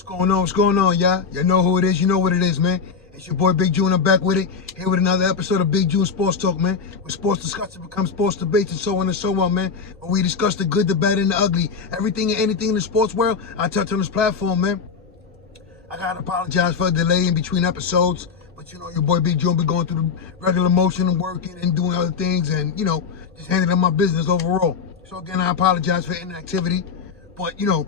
What's going on, y'all? You know who it is, you know what it is, man. It's your boy Big June, I'm back with it. Here with another episode of Big June Sports Talk, man. Where sports discussion becomes sports debates and so on and so on, man. Where we discuss the good, the bad, and the ugly. Everything and anything in the sports world, I touch on this platform, man. I gotta apologize for a delay in between episodes. But you know, your boy Big June be going through the regular motion and working and doing other things and, you know, just handling my business overall. So again, I apologize for inactivity. But, you know,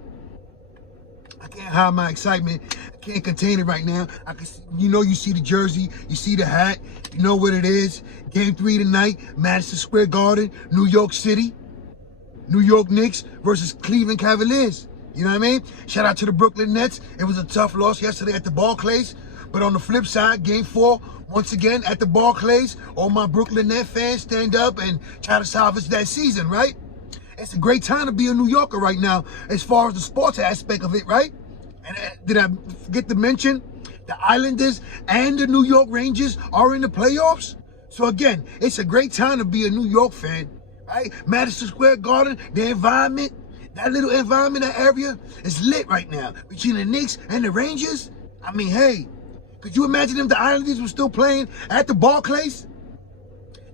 I can't hide my excitement. I can't contain it right now. You see the jersey, you see the hat, you know what it is. Game 3 tonight, Madison Square Garden, New York City. New York Knicks versus Cleveland Cavaliers. You know what I mean? Shout out to the Brooklyn Nets. It was a tough loss yesterday at the Barclays. But on the flip side, Game 4, once again at the Barclays, all my Brooklyn Nets fans stand up and try to salvage that season, right? It's a great time to be a New Yorker right now as far as the sports aspect of it, right? And did I forget to mention the Islanders and the New York Rangers are in the playoffs? So again, it's a great time to be a New York fan, right? Madison Square Garden, the environment, that little environment, that area is lit right now. Between the Knicks and the Rangers, I mean, hey, could you imagine if the Islanders were still playing at the Barclays?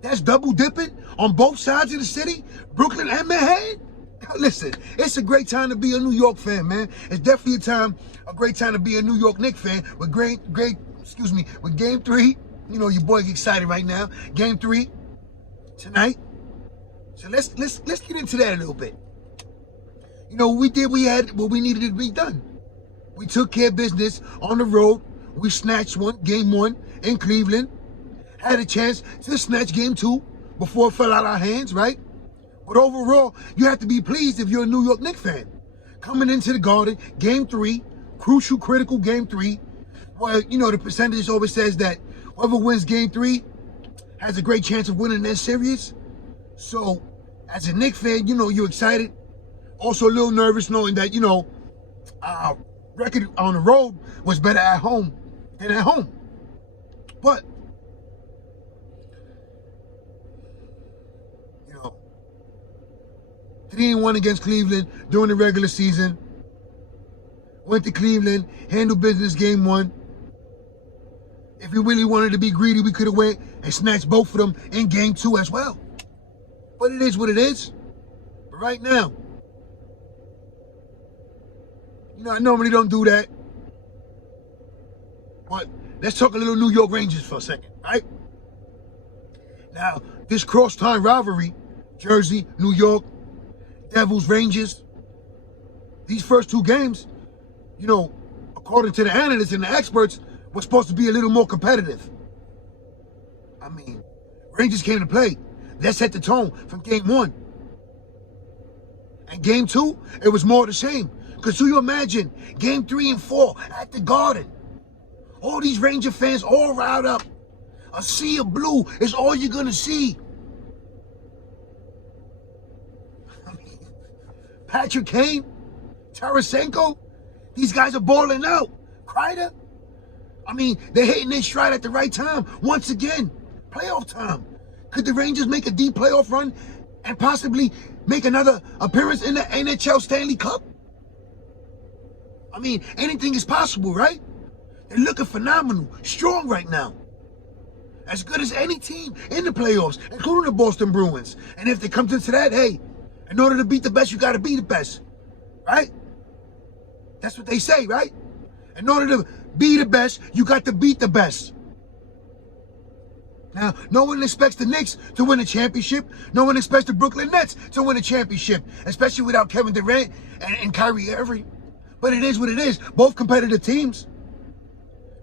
That's double dipping on both sides of the city, Brooklyn and Manhattan. Listen, it's a great time to be a New York fan, man. It's definitely a great time to be a New York Knicks fan with with Game 3. You know, your boy gets excited right now. Game 3 tonight. So let's get into that a little bit. You know, we had what we needed to be done. We took care of business on the road. We snatched game 1 in Cleveland. Had a chance to snatch game 2 before it fell out of our hands, right? But overall, you have to be pleased if you're a New York Knicks fan. Coming into the Garden, Game 3, crucial, critical Game 3. Well, you know, the percentage always says that whoever wins Game 3 has a great chance of winning that series. So, as a Knicks fan, you know, you're excited. Also a little nervous knowing that, you know, our record on the road was better at home than at home. But 3-1 against Cleveland during the regular season. Went to Cleveland, handled business Game 1. If we really wanted to be greedy, we could have went and snatched both of them in Game 2 as well. But it is what it is. But right now, you know, I normally don't do that. But let's talk a little New York Rangers for a second, right? Now, this cross-time rivalry, Jersey, New York, Devils, Rangers, these first 2 games, you know, according to the analysts and the experts, were supposed to be a little more competitive. I mean, Rangers came to play. Let's set the tone from Game 1. And Game 2, it was more of the same. Because do you imagine Game 3 and 4 at the Garden? All these Ranger fans all riled up. A sea of blue is all you're going to see. Patrick Kane, Tarasenko, these guys are balling out. Kreider, I mean, they're hitting their stride at the right time. Once again, playoff time. Could the Rangers make a deep playoff run and possibly make another appearance in the NHL Stanley Cup? I mean, anything is possible, right? They're looking phenomenal, strong right now. As good as any team in the playoffs, including the Boston Bruins. And if they come to that, hey, in order to beat the best, you got to be the best, right? That's what they say, right? In order to be the best, you got to beat the best. Now, no one expects the Knicks to win a championship. No one expects the Brooklyn Nets to win a championship, especially without Kevin Durant and Kyrie Irving. But it is what it is. Both competitive teams.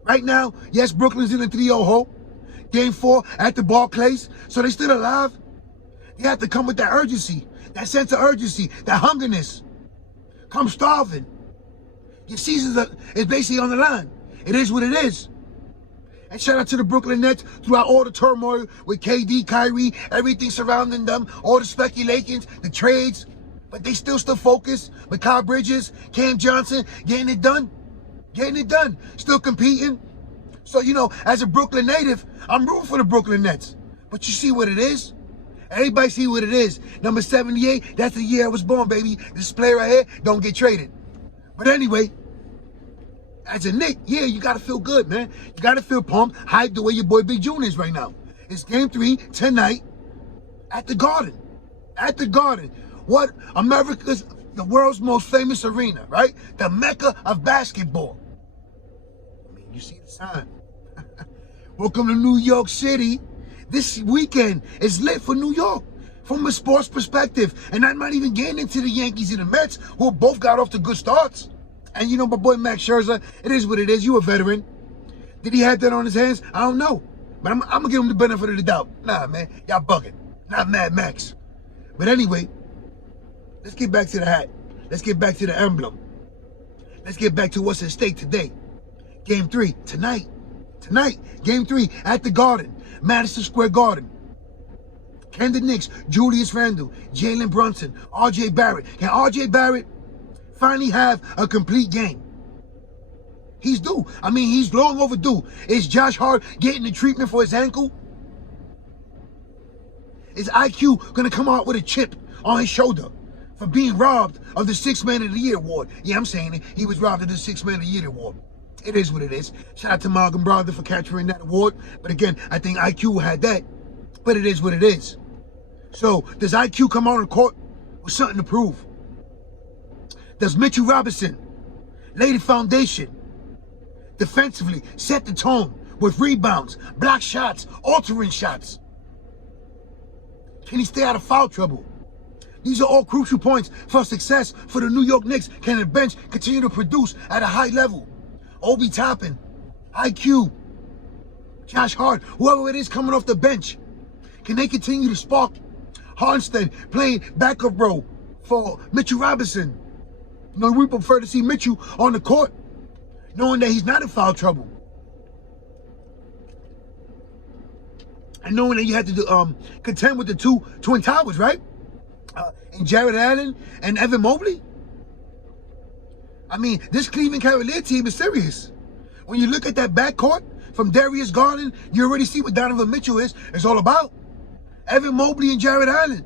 Right now, yes, Brooklyn's in a 3-0 hole. Game 4 at the Barclays, so they still alive. They have to come with that urgency. That sense of urgency, that hungerness. Come starving. Your season is basically on the line. It is what it is. And shout out to the Brooklyn Nets throughout all the turmoil with KD, Kyrie, everything surrounding them, all the speculations, the trades. But they still focused. Mikal Bridges, Cam Johnson, getting it done. Getting it done. Still competing. So, you know, as a Brooklyn native, I'm rooting for the Brooklyn Nets. But you see what it is? Everybody see what it is. Number 78, that's the year I was born, baby. This player right here, don't get traded. But anyway, As a Knick, yeah, you gotta feel good, man. You gotta feel pumped, hyped the way your boy Big June is right now. It's game 3 tonight at the Garden. At the Garden. What? The world's most famous arena, right? The Mecca of basketball. I mean, you see the sign. Welcome to New York City. This weekend is lit for New York from a sports perspective. And I'm not even getting into the Yankees and the Mets, who both got off to good starts. And you know, my boy Max Scherzer, it is what it is. You a veteran. Did he have that on his hands? I don't know. But I'm going to give him the benefit of the doubt. Nah, man. Y'all bugging. Not Mad Max. But anyway, let's get back to the hat. Let's get back to the emblem. Let's get back to what's at stake today. Game 3, tonight. Tonight, Game 3 at the Garden. Madison Square Garden. Can the Knicks, Julius Randle, Jalen Brunson, R.J. Barrett. Can R.J. Barrett finally have a complete game? He's due. I mean, he's long overdue. Is Josh Hart getting the treatment for his ankle? Is IQ going to come out with a chip on his shoulder for being robbed of the 6th Man of the Year award? Yeah, I'm saying it. He was robbed of the 6th Man of the Year award. It is what it is. Shout out to Malcolm Brogdon for capturing that award. But again, I think IQ had that. But it is what it is. So, does IQ come on the court with something to prove? Does Mitchell Robinson lay the foundation defensively, set the tone with rebounds, block shots, altering shots? Can he stay out of foul trouble? These are all crucial points for success for the New York Knicks. Can the bench continue to produce at a high level? Obi Toppin, IQ, Josh Hart, whoever it is coming off the bench. Can they continue to spark? Harnstead playing backup role for Mitchell Robinson. You know, we prefer to see Mitchell on the court, knowing that he's not in foul trouble. And knowing that you had to contend with the two Twin Towers, right? And Jared Allen and Evan Mobley. I mean, this Cleveland Cavalier team is serious. When you look at that backcourt from Darius Garland, you already see what Donovan Mitchell is all about. Evan Mobley and Jared Allen.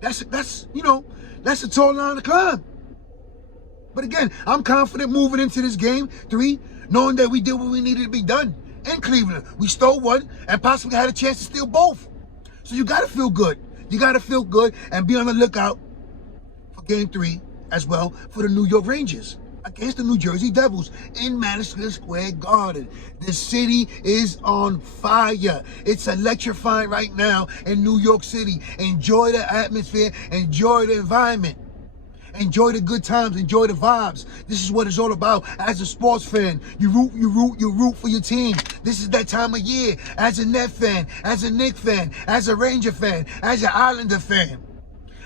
That's a tall line to climb. But again, I'm confident moving into this game 3, knowing that we did what we needed to be done in Cleveland. We stole one and possibly had a chance to steal both. So you got to feel good. You got to feel good and be on the lookout for Game 3 as well for the New York Rangers against the New Jersey Devils in Madison Square Garden. The city is on fire. It's electrifying right now in New York City. Enjoy the atmosphere. Enjoy the environment. Enjoy the good times. Enjoy the vibes. This is what it's all about. As a sports fan, you root for your team. This is that time of year. As a Net fan, as a Knicks fan, as a Ranger fan, as an Islander fan.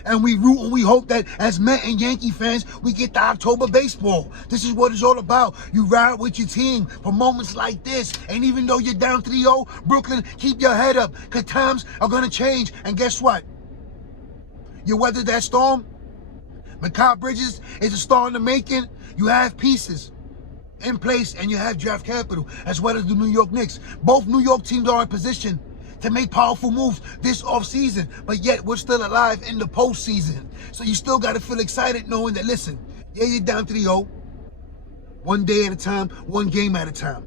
And we root and we hope that as Met and Yankee fans, we get the October baseball. This is what it's all about. You ride with your team for moments like this. And even though you're down 3-0, Brooklyn, keep your head up, because times are going to change. And guess what? You weathered that storm. Mikal Bridges is a star in the making. You have pieces in place and you have draft capital, as well as the New York Knicks. Both New York teams are in position to make powerful moves this offseason, but yet we're still alive in the postseason. So you still got to feel excited knowing that, listen, yeah, you're down 3-0. One day at a time, one game at a time.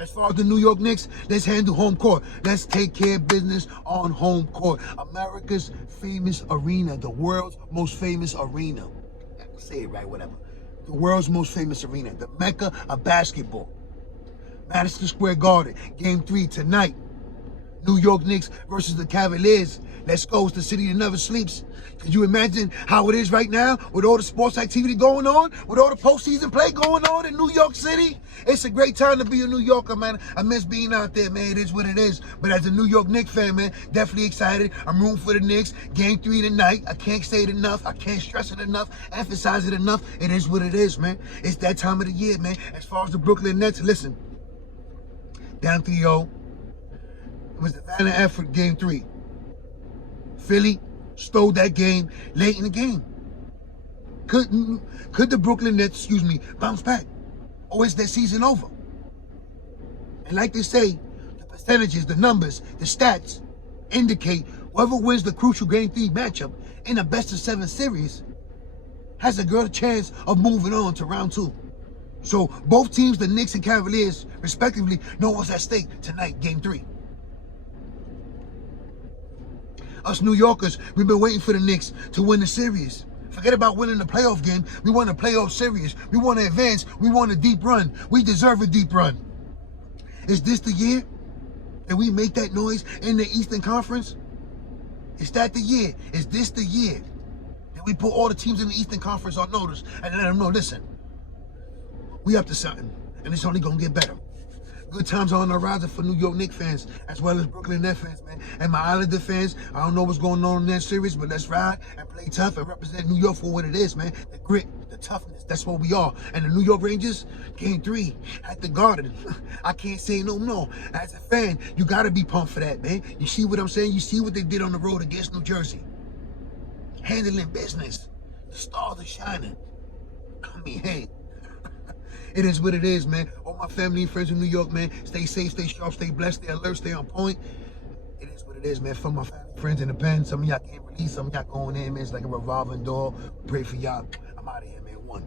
As far as the New York Knicks, let's handle home court. Let's take care of business on home court. America's famous arena, the world's most famous arena. Say it right, whatever. The world's most famous arena, the Mecca of basketball. Madison Square Garden, Game 3 tonight. New York Knicks versus the Cavaliers. Let's go. It's the city that never sleeps. Could you imagine how it is right now with all the sports activity going on, with all the postseason play going on in New York City? It's a great time to be a New Yorker, man. I miss being out there, man. It is what it is. But as a New York Knicks fan, man, definitely excited. I'm rooting for the Knicks. Game 3 tonight. I can't say it enough. I can't stress it enough, emphasize it enough. It is what it is, man. It's that time of the year, man. As far as the Brooklyn Nets, listen, down 3-0. It was the valiant effort, Game 3. Philly stole that game late in the game. Could the Brooklyn Nets, bounce back? Or is their season over? And like they say, the percentages, the numbers, the stats indicate whoever wins the crucial Game 3 matchup in a best-of-7 series has a good chance of moving on to round 2. So both teams, the Knicks and Cavaliers, respectively, know what's at stake tonight, Game 3. Us New Yorkers, we've been waiting for the Knicks to win the series. Forget about winning the playoff game. We want a playoff series. We want to advance. We want a deep run. We deserve a deep run. Is this the year that we make that noise in the Eastern Conference? Is that the year? Is this the year that we put all the teams in the Eastern Conference on notice and let them know, listen, we up to something, and it's only going to get better. Good times are on the horizon for New York Knicks fans, as well as Brooklyn Nets fans, man. And my Islander fans, I don't know what's going on in that series, but let's ride and play tough and represent New York for what it is, man. The grit, the toughness, that's what we are. And the New York Rangers, Game 3 at the Garden. I can't say no more. As a fan, you got to be pumped for that, man. You see what I'm saying? You see what they did on the road against New Jersey. Handling business. The stars are shining. I mean, hey. It is what it is, man. All my family and friends in New York, man, stay safe, stay sharp, stay blessed, stay alert, stay on point. It is what it is, man. For my family, friends in the pen, some of y'all can't release, some of y'all going in, man. It's like a revolving door. Pray for y'all. I'm out of here, man. One.